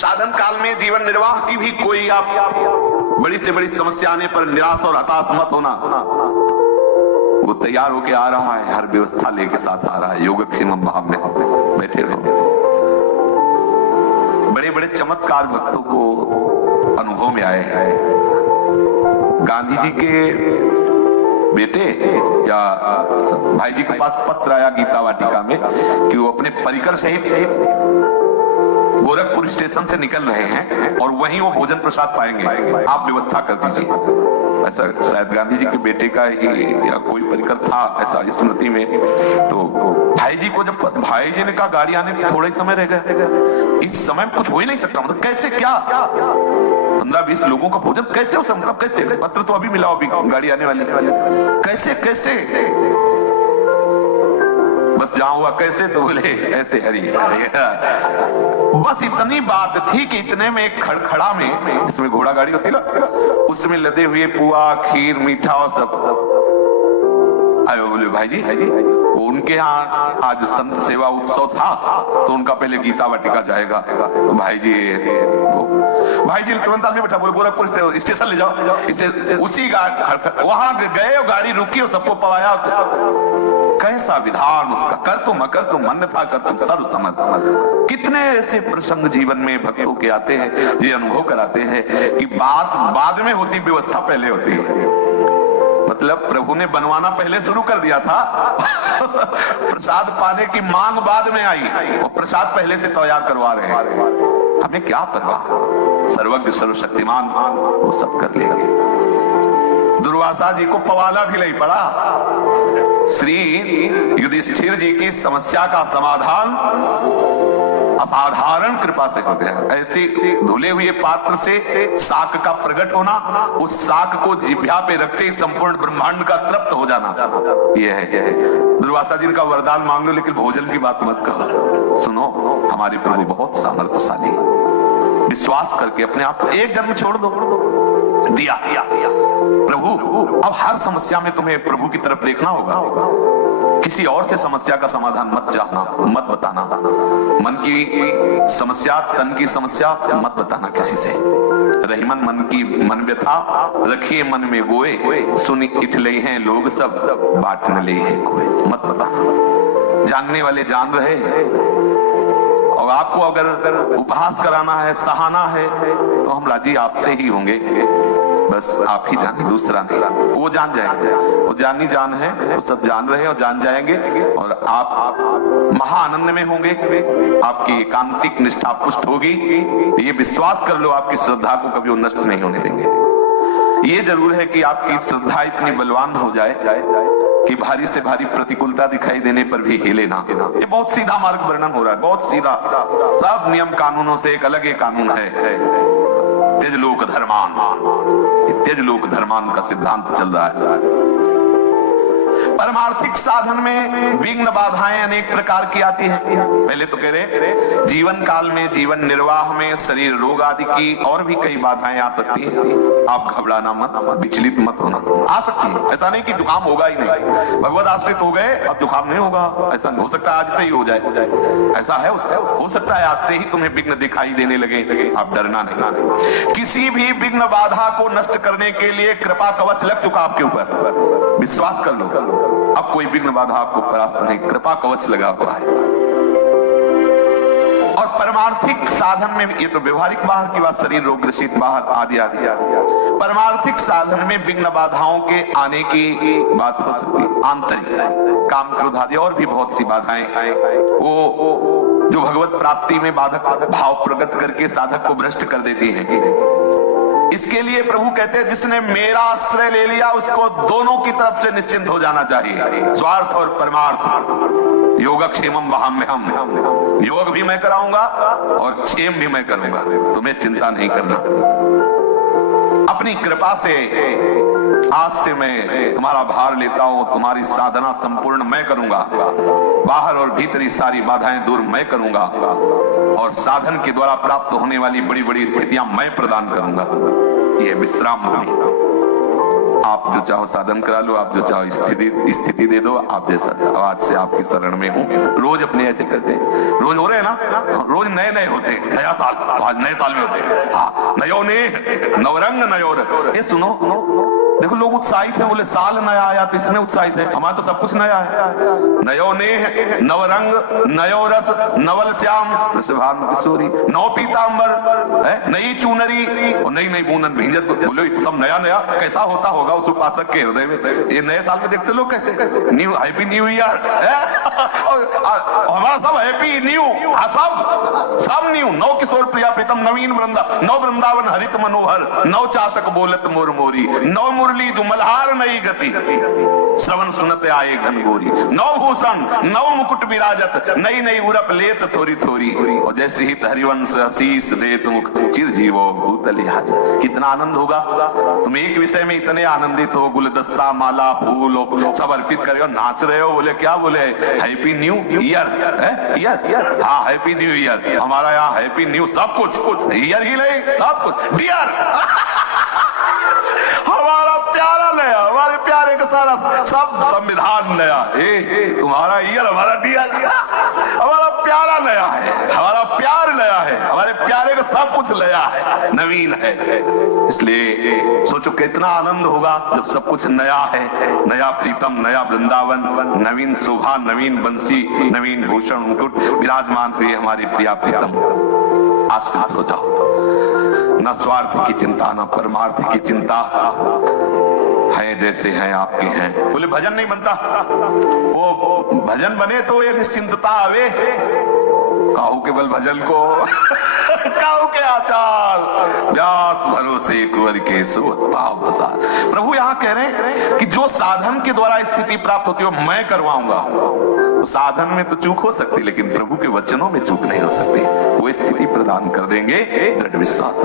साधन काल में जीवन निर्वाह की भी कोई आप बड़ी से बड़ी समस्या आने पर निराश और हताश मत होना। वो तैयार होके आ रहा है, हर व्यवस्था लेके साथ आ रहा है। योगक्षेमम भाव में बैठे रहो। बड़े बड़े चमत्कार भक्तों को अनुभव में आए हैं। गांधी जी के बेटे या भाई जी के पास पत्र आया गीता वाटिका में कि वो अपने परिकर सहित गोरखपुर स्टेशन से निकल रहे हैं और वहीं वो भोजन प्रसाद पाएंगे, आप व्यवस्था कर दीजिए। ऐसा शायद गांधी जी के बेटे का ही या कोई परिकर था ऐसा स्मृति में। तो भाई जी को जब भाई जी ने कहा गाड़ी आने में थोड़ा ही समय रह गया, इस समय में कुछ हो ही नहीं सकता, मतलब कैसे क्या 15-20 लोगों का भोजन कैसे हो सकता, मतलब कैसे, पत्र तो अभी मिला, अभी गाड़ी आने वाली, कैसे कैसे बस जहां हुआ कैसे तो बोले ऐसे हरी। बस इतनी बात थी कि इतने में एक खड़खड़ा में, इसमें घोड़ा गाड़ी होती ना, उसमें लदे हुए पुआ खीर मीठा और सब आयो। बोले भाई जी वो उनके यहाँ आज संत सेवा उत्सव था तो उनका पहले गीता वाटिका जाएगा। तो भाई जी तुरंत आदमी बैठा, बोले गोरखपुर स्टेशन ले जाओ। उसी वहां गए और गाड़ी रुकी और सबको पवाया। कैसा विधान उसका, कर तुम अकर तुम अन्यथा कर तुम सर्व समझ। कितने ऐसे प्रसंग जीवन में भक्तों के आते हैं, ये अनुभव कराते हैं कि बात बाद में होती, व्यवस्था पहले होती है। मतलब प्रभु ने बनवाना पहले शुरू कर दिया था प्रसाद पाने की मांग बाद में आई और प्रसाद पहले से तैयार करवा रहे हैं। हमें क्या परवाह, सर्वज्ञ सर्वशक्तिमान वो सब कर लेगा। दुर्वासा जी को पवाला भी नहीं पड़ा। श्री युधिष्ठिर जी की समस्या का समाधान असाधारण कृपा से हो गया। ऐसे धुले हुए पात्र से शाक का प्रकट होना, उस शाक को जिह्वा पे रखते ही संपूर्ण ब्रह्मांड का तृप्त हो जाना, यह है। दुर्वासा जी का वरदान मांग लो लेकिन भोजन की बात मत करो। सुनो, हमारे प्रभु बहुत सामर्थ्यशाली, विश्वास करके अपने आप को एक जन्म छोड़ दो, दिया प्रभु। अब हर समस्या में तुम्हें प्रभु की तरफ देखना होगा। किसी और से समस्या का समाधान मत चाहना, मत बताना। मन की समस्या, तन की समस्या मत बताना किसी से। रहीमन मन की मन व्यथा रखिए मन में गोए, सुन इठले हैं लोग सब बाट न ले है कोई। मत बताना, जानने वाले जान रहे हैं। और आपको अगर उपहास कराना है, सहाना है, तो हम राजी आपसे ही होंगे। बस आप ही जाने, दूसरा नहीं। वो जान जाएंगे, वो जानी जान है, वो सब जान रहे हैं और जान जाएंगे। और आप महाआनंद में होंगे, आपकी एकांतिक निष्ठा पुष्ट होगी। ये विश्वास कर लो, आपकी श्रद्धा को कभी वो नष्ट नहीं होने देंगे। ये जरूर है कि आपकी श्रद्धा इतनी बलवान हो जाए कि भारी से भारी प्रतिकूलता दिखाई देने पर भी हिले ना। ये बहुत सीधा मार्ग वर्णन हो रहा है, बहुत सीधा। सब नियम कानूनों से एक अलग ही कानून है, तेज लोक धर्मान। तेज लोक धर्मान का सिद्धांत चल रहा है। परमार्थिक साधन में विघ्न बाधाएं अनेक प्रकार की आती हैं। पहले तो कह रहे जीवन काल में, जीवन निर्वाह में शरीर रोग आदि की और भी कई बाधाएं आ सकती हैं। आप घबराना मत, विचलित मत होना। आ सकती है, ऐसा नहीं कि जुकाम होगा ही नहीं। भगवत आश्रित हो गए अब जुकाम नहीं होगा, ऐसा हो सकता है आज से ही हो जाए, ऐसा है। हो सकता है आज से ही तुम्हें विघ्न दिखाई देने लगे, आप डरना नहीं। किसी भी विघ्न बाधा को नष्ट करने के लिए कृपा कवच लग चुका आपके ऊपर, विश्वास कर लो। अब कोई विघ्न बाधा आपको परास्त नहीं, कृपा कवच लगा हुआ है। और परमार्थिक साधन में, ये तो व्यवहारिक बाहर की बात, शरीर रोग ग्रसित बाहर आदि आदि। परमार्थिक साधन में विघ्न बाधाओं के आने की बात हो सकती है। आंतरिक काम क्रोध आदि और भी बहुत सी बाधाएं, वो जो भगवत प्राप्ति में बाधक भाव प्रकट करके साधक को भ्रष्ट कर देती है। इसके लिए प्रभु कहते हैं जिसने मेरा आश्रय ले लिया उसको दोनों की तरफ से निश्चिंत हो जाना चाहिए, स्वार्थ और परमार्थ। योगक्षेमम वहाम्यहम्, योग भी मैं कराऊंगा और क्षेम भी मैं करूंगा, तुम्हें चिंता नहीं करना। अपनी कृपा से आज से मैं तुम्हारा भार लेता हूं, तुम्हारी साधना संपूर्ण मैं करूंगा, बाहर और भीतरी सारी बाधाएं दूर मैं करूंगा, और साधन के द्वारा प्राप्त होने वाली बड़ी बड़ी स्थितियां मैं प्रदान करूंगा। यह विश्राम भूमि आप जो चाहो साधन करा लो, आप जो चाहो स्थिति दे दो, आप जैसा चाहो। आज से आपकी शरण में हूँ। रोज अपने ऐसे करते हैं, रोज हो रहे हैं ना, रोज नए नए होते हैं। नया साल आज नए साल में होते हैं। हाँ, नयो ने नवरंग नयो रंग। ये सुनो, देखो लोग उत्साहित है, बोले साल नया आया तो इसमें उत्साहित है। हमारा तो सब कुछ नया है। नयो ने नवरंग नयो रस नवल श्याम वृषभानु किशोरी, नौ पीतांबर, नई चुनरी और नई नई बूंदन भींजत। बोलो सब नया नया कैसा होता होगा उस उपासक के हृदय में। ये नए साल में देखते लोग कैसे न्यू हैप्पी न्यू ईयर, हमारा सब हैप्पी न्यू, सब न्यू। नौ किशोर प्रिया प्रीतम नवीन नौ वृंदावन हरित मनोहर, नौ चातक बोलत मोर मोरी, नौ मुरली दुमलहार नई गति, श्रवण सुनते आए घनघोरी, नौ भूषण नौ मुकुट विराजत, नई नई उरप लेत थोड़ी थोड़ी, और जैसे ही हरिवंश आशीष देत मुख, चिरजीवो भूतले हाजिर। कितना आनंद होगा। तुम एक विषय में इतने आनंदित हो, गुलदस्ता माला फूल सब अर्पित करे हो, नाच रहे हो। बोले क्या बोले? Happy new year. ईयर, हाँ हैप्पी न्यू ईयर। हमारा यहाँ हैप्पी न्यू सब कुछ, ईयर ही नहीं सब कुछ डियर। हमारा प्यारा नया, हमारे प्यारे का सारा सब संविधान नया। तुम्हारा ईयर हमारा डियर, हमारा प्यारा नया है, हमारा प्यार नया है, हमारे प्यारे का सब कुछ नया है, नवीन है। इसलिए सोचो कितना आनंद होगा जब सब कुछ नया है। नया प्रीतम, नया वृंदावन, नवीन शोभा, नवीन बंसी, नवीन भूषण मुकुट विराजमान हुए हमारी प्रिया प्रीतम। आश्रित हो जाओ, न स्वार्थ की चिंता न परमार्थ की चिंता, है जैसे हैं आपके हैं। बोले भजन नहीं बनता, वो भजन बने तो ये निश्चिंतता आवे। काहू केवल भजन को काहू के आचार, व्यास भरोसे कुंवर के सोत पाव पसार। प्रभु यहाँ कह रहे हैं कि जो साधन के द्वारा स्थिति प्राप्त होती है मैं करवाऊंगा। तो साधन में तो चूक हो सकती, लेकिन प्रभु के वचनों में चूक नहीं हो सकती। वो स्थिति प्रदान कर देंगे, दृढ़ विश्वास।